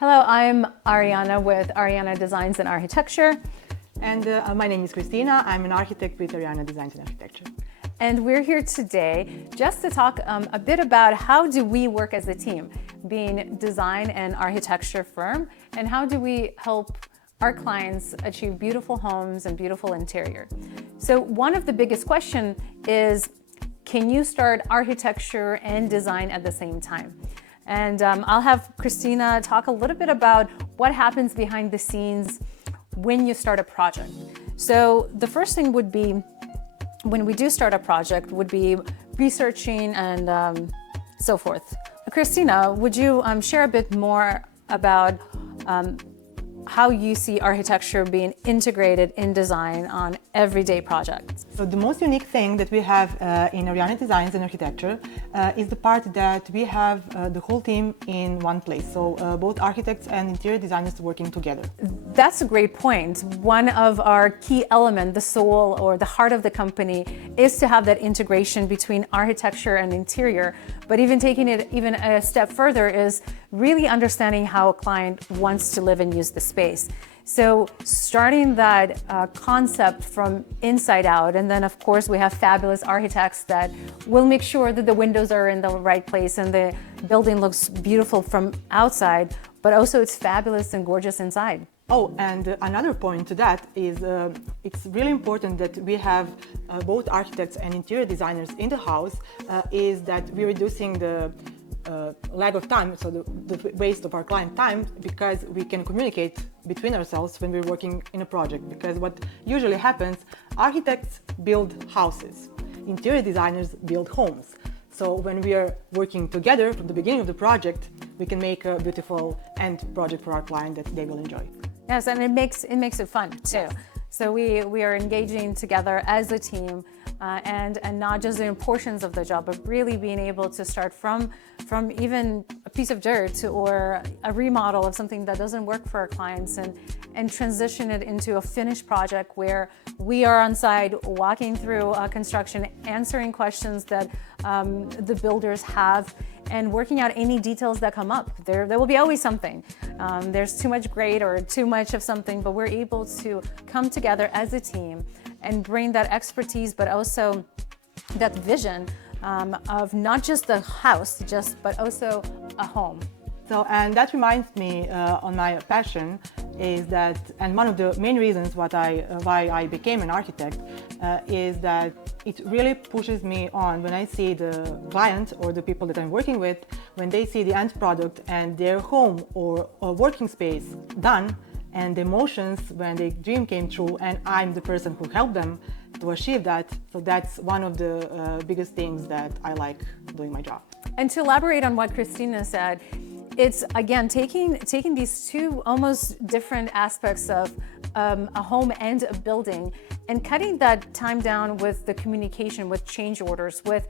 Hello, I'm Ariana with Ariana Designs and Architecture. And my name is Christina. I'm an architect with Ariana Designs and Architecture. And we're here today just to talk a bit about how do we work as a team, being design and architecture firm, and how do we help our clients achieve beautiful homes and beautiful interior. So one of the biggest questions is, can you start architecture and design at the same time? And I'll have Christina talk a little bit about what happens behind the scenes when you start a project. So the first thing would be, when we do start a project, would be researching and so forth. Christina, would you share a bit more about how you see architecture being integrated in design on everyday projects? So the most unique thing that we have in Ariana Designs and Architecture is the part that we have the whole team in one place. So both architects and interior designers working together. That's a great point. One of our key elements, the soul or the heart of the company, is to have that integration between architecture and interior. But even taking it even a step further is really understanding how a client wants to live and use the space. So starting that concept from inside out, and then of course we have fabulous architects that will make sure that the windows are in the right place and the building looks beautiful from outside, but also it's fabulous and gorgeous inside. Oh, and another point to that is it's really important that we have both architects and interior designers in the house, is that we're reducing the lag of time, so the waste of our client time, because we can communicate between ourselves when we're working in a project. Because what usually happens, architects build houses, interior designers build homes. So when we are working together from the beginning of the project, we can make a beautiful end project for our client that they will enjoy. Yes, and it makes it fun too. Yes. So we are engaging together as a team, and not just doing portions of the job, but really being able to start from even a piece of dirt or a remodel of something that doesn't work for our clients, and transition it into a finished project where we are on site walking through construction, answering questions that the builders have, and working out any details that come up. There will be always something. There's too much grade or too much of something, but we're able to come together as a team and bring that expertise, but also that vision of not just the house, but also a home. So, and that reminds me on my passion is that, and one of the main reasons why I became an architect is that it really pushes me on when I see the client or the people that I'm working with, when they see the end product and their home or working space done, and the emotions when the dream came true, and I'm the person who helped them to achieve that. So that's one of the biggest things that I like doing my job. And to elaborate on what Christina said, it's again taking these two almost different aspects of a home and a building, and cutting that time down with the communication, with change orders, with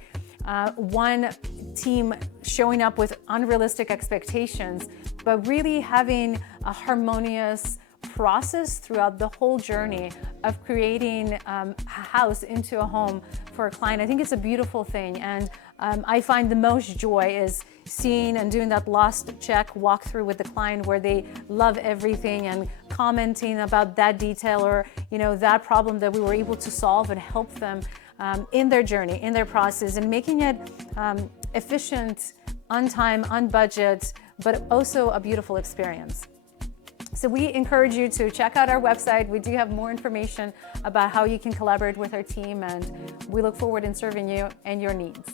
one team showing up with unrealistic expectations, but really having a harmonious process throughout the whole journey of creating a house into a home for a client. I think it's a beautiful thing, and I find the most joy is seeing and doing that lost check walkthrough with the client where they love everything and commenting about that detail or that problem that we were able to solve and help them in their journey, in their process, and making it efficient, on time, on budget, but also a beautiful experience. So we encourage you to check out our website. We do have more information about how you can collaborate with our team, and we look forward in serving you and your needs.